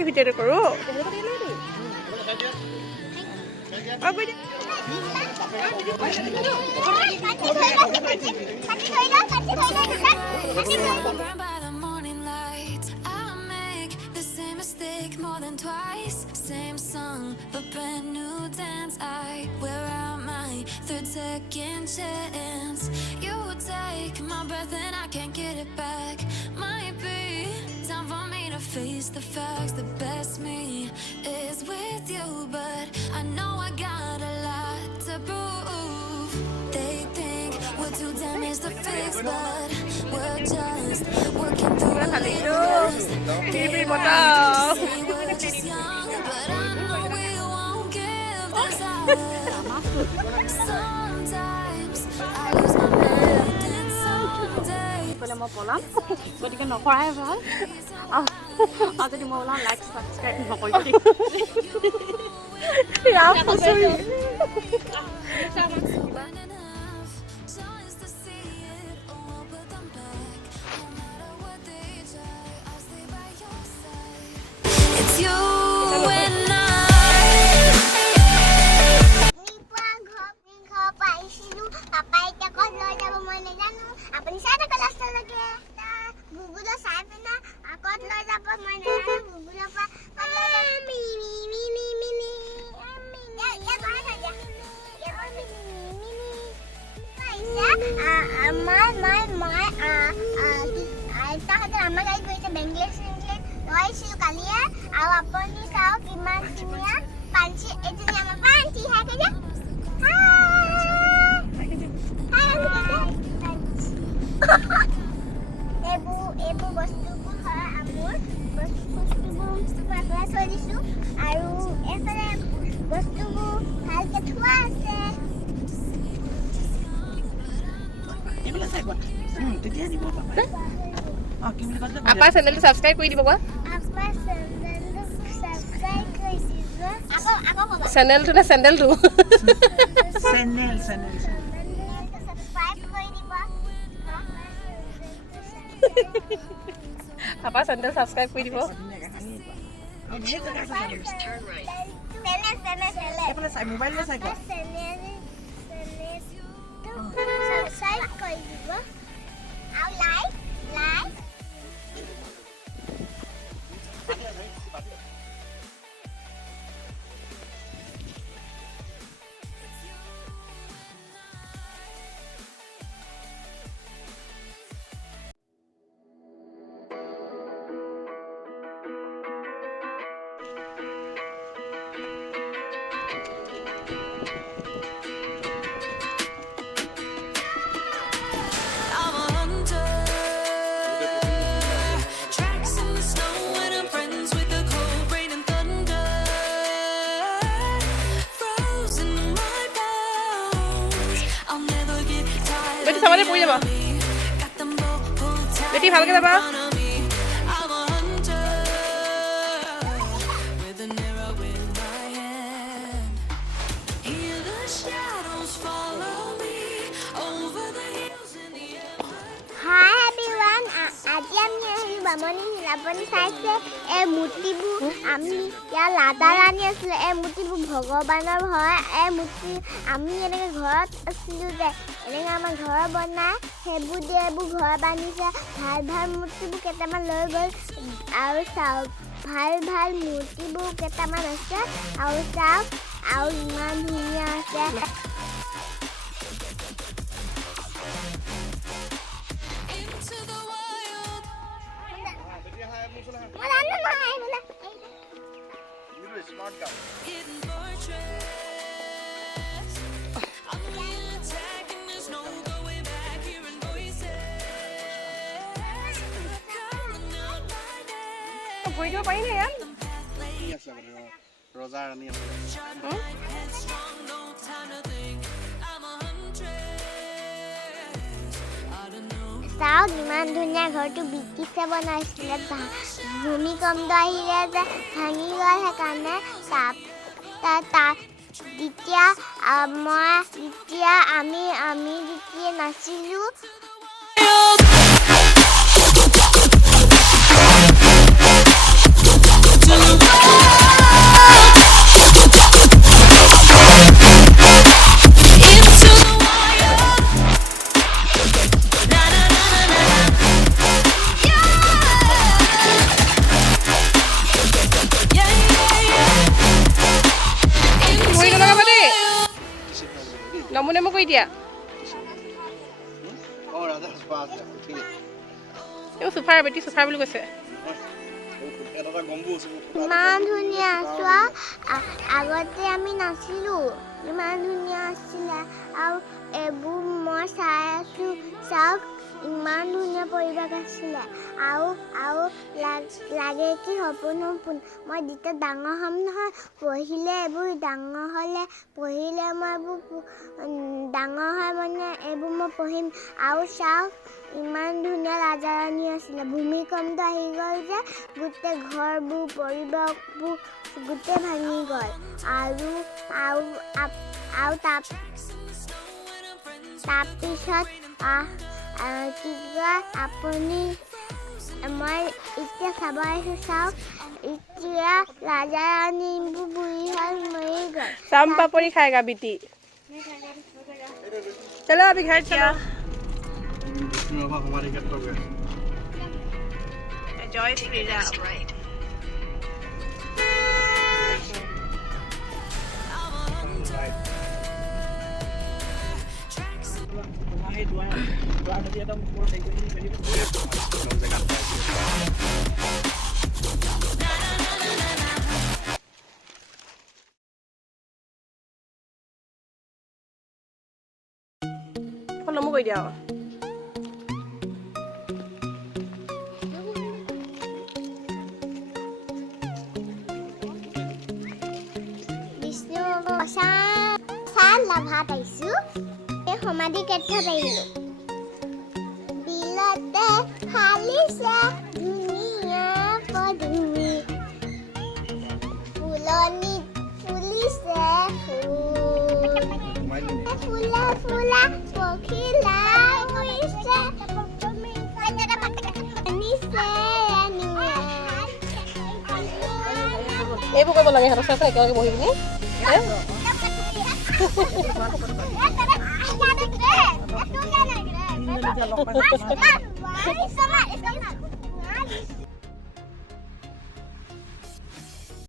কি ভিডিঅ'টো কৰোঁ more than twice, same song, but brand new dance. Where am I? Third, second chance. You take my breath and I can't get it back. Might be time for me to face the facts. The best me is with you, but I know I got a lot to prove. They think we're too damaged to fix, but we're just working through the latest. They say we're just young, but I know we won't give this up. Sometimes I lose my mind, and someday মই পলাম গতিকে নকৰাই ভাল আৰু যদি মই ওলাওঁ like subscribe নকৰিব just to see it all, put them back. No matter what they try, I'll stay by your side. It's you and I. আপা চেনেলটো ছাবস্ক্ৰাইব কৰি দিব কোৱা চেনেলটো নে চেণ্ডেলটো আপা চেনেল ছাবস্ক্ৰাইব কৰি দিব বেটি চাবলৈ পৰি যাবা বেটি ভালকৈ যাবা আপুনি চাইছে এই মূৰ্তিবোৰ আমি ইয়াৰ লাদা ৰাণী আছিলে এই মূৰ্তিবোৰ ভগৱানৰ হয় এই মূৰ্তি আমি এনেকৈ ঘৰত আছিলোঁ যে এনেকৈ আমাৰ ঘৰ বনাই সেইবোৰ দিয়ে এইবোৰ ঘৰ বান্ধিছে ভাল ভাল মূৰ্তিবোৰ কেইটামান লৈ গ'ল আৰু চাওক ভাল ভাল মূৰ্তিবোৰ কেইটামান আছে আৰু চাওক আৰু ইমান ধুনীয়া আছে Smart guy. Hidden fortress. I'm under attack and there's no going back. Hearing voices calling out my name. কৰি দিব পাৰি নে ইয়াত ৰজা ৰাণী Headstrong, no time to think. I'm a huntress. I don't know. চাওক ইমান ধুনীয়া ঘৰটো ব্ৰিটিছে বনাইছিলে ভূমিকম্প আহিলে যে ভাঙি গ'ল সেইকাৰণে যেতিয়া আমি যেতিয়া নাছিলোঁ To the নমুনেমো কৰি দিয়া Oh, that's fast. Okay. এই চোফাৰ বেটি চোফাৰ বুলি কৈছে এটা গম্বু ইমান ধুনীয়া চোৱা আগতে আমি নাছিলোঁ ইমান ধুনীয়া আছিলে আৰু এইবোৰ মই চাই আছোঁ চাওক ইমান ধুনীয়া পৰিৱেশ আছিলে আৰু লাগে কি সপোন মই যেতিয়া ডাঙৰ হ'ম নহয় পঢ়িলে এইবোৰ ডাঙৰ হ'লে মই এইবোৰ ডাঙৰ হয় মানে এইবোৰ মই পঢ়িম আৰু চাওক ইমান ধুনীয়া ৰাজা ৰাণী আছিলে ভূমিকম্প আহি গ'ল যে গোটেই ঘৰবোৰ পৰিৱেশবোৰ গোটেই ভাঙি গ'ল আৰু তাৰপিছত কি কয় আপুনি মই এতিয়া চাব আহিছোঁ চাওক এতিয়া ৰাজা ৰাণীবোৰ বুঢ়ী হৈ মৰি গ'ল চাম পাপৰি খায়গা বেটি চলো अभी घर चलो हमारे घर पर जय श्री राम নমো কৰি দিয়া বিষ্ণু চাল লাভাত আহিছোঁ এই সমাধি ক্ষেত্ৰত আহিলোঁ বিলতে ফালিছে ধুনীয়া পদুমি ফুলনিত ফুলিছে ফুলা ফুলা পখিলা উৰিছে এইবোৰ কৰিব লাগে সিহঁতৰ চাই একেলগে বহি পিনি Mama, it's coming out.